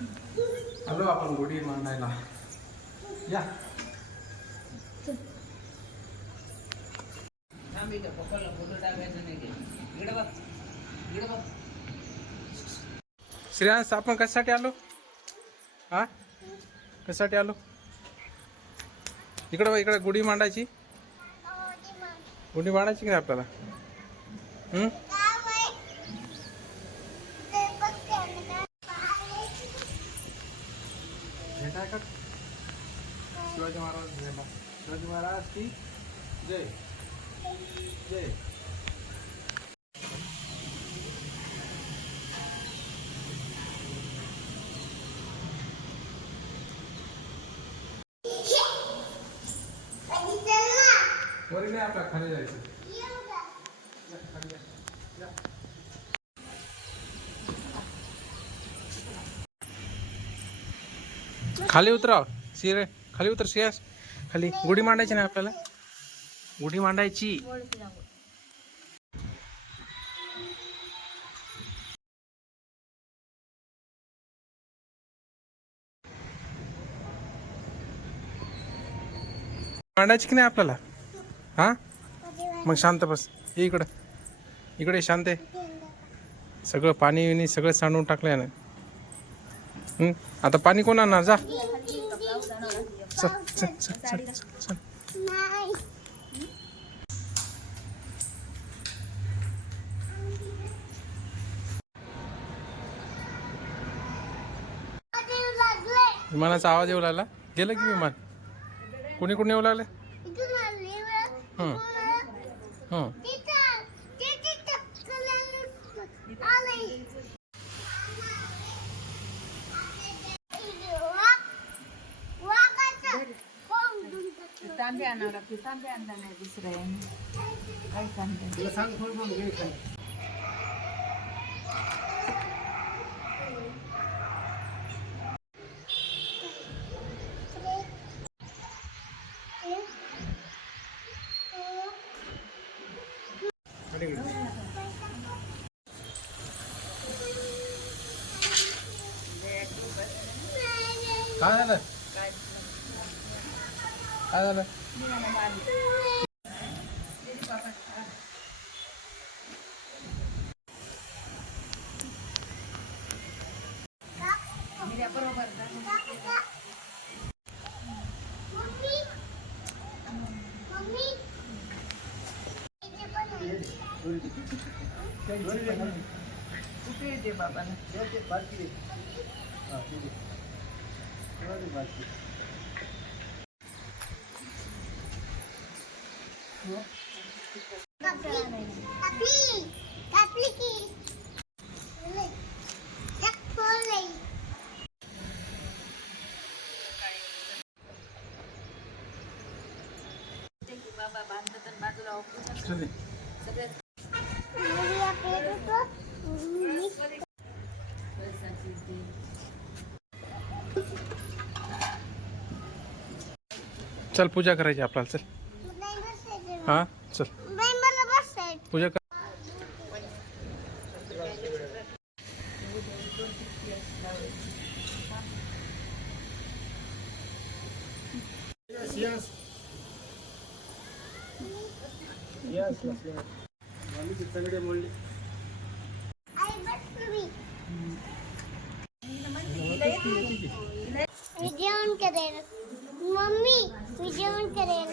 आलो आपण गुढी मांडायला या. श्रेयांश आपण कशासाठी आलो? हा कशासाठी आलो? इकडं इकडे गुढी मांडायची. गुढी मांडायची की नाही आपल्याला? भेटाय का शिवाजी महाराज भेटा. शिवाजी महाराज की जय जय. वरी नाही आपल्या खाली जायचं. खाली उतराव शिरे. खाली उतर श्रेयस. खाली गुढी मांडायची नाही आपल्याला. गुढी मांडायची. मांडायची की नाही आपल्याला? हा मग शांत बस. ये इकडं. इकडे शांत आहे. सगळं पाणी विणी सगळं सांडून टाकलंय ना. आता पाणी कोण आणणार? जा चल चल चल चल चल. विमानाचा आवाज येऊ लागला. गेलं की विमान? कोणी कोणी येऊ लागले? तांबे आणणार. तांबे आणला नाही दुसरं काय तांबे सांग. काय झालं? काय झालं? कुठे येते बाबाला? बाबा बांधतात बाजूला ऑपरेशन सगळ्यात चल पूजा करायची आपल्याला. चल हा चल पूजा कर. सगळे मोडले. मी जेवण करेल. मम्मी मी जेवण करेल.